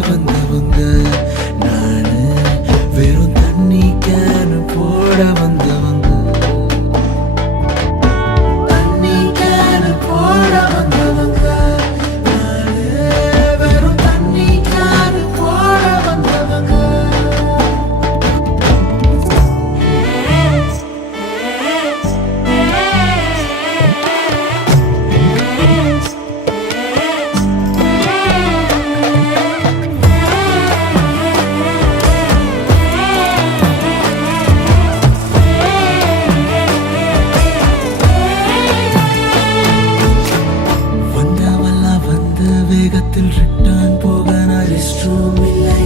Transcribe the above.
வந்தவங்க நானு வெறும் தண்ணி கேனு போட வந்தவங்க தண்ணி கேனு போட வந்தவங்க நானு வெறும் தண்ணி கேனு போட வந்தவங்க வந்தவெல்லாம் வந்த வேகத்தில் ரிட்டர்ன் போக நான் ரெஸ்ட் ரூம் இல்லை